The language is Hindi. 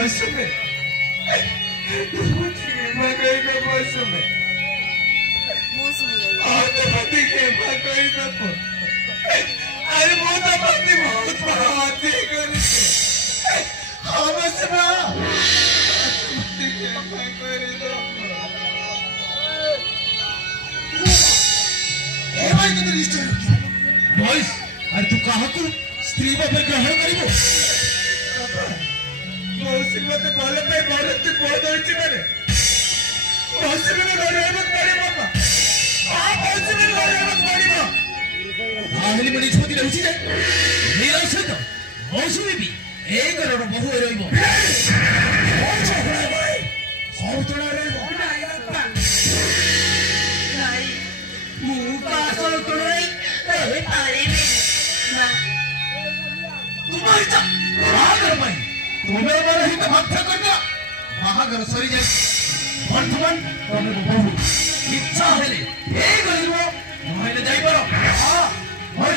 मौसम मौसम पति के कोई न अरे वो तो पति बहुत महावती करी हम सना पति के कोई दो ए भाई तो रिश्ते बॉयज अरे तू कहा को स्त्री बाप ग्रहण करिबो मौसी मते बोले पे भारत तू बोल दोछि माने मौसी में लड़ेबक पड़िबो का आ मौसी में लड़ेबक पड़िबो आहली मनी छोटी रहउछि जे नीला सहित मौसी भी एक करोड़ बहु रहइबो कौन छोड़ा भाई सौतरा रहइबो नाही बापा नाही मुका सौतरा ए पारे में ना तुम्हारी चा आगर भाई तुम्हें मेरे ही हत्या कर दिया महागर सरी जाए वर्तमान तुम्हें बहु इच्छा है ले एक गरीबो तुम्हें ले जाई पड़ो हाँ भाई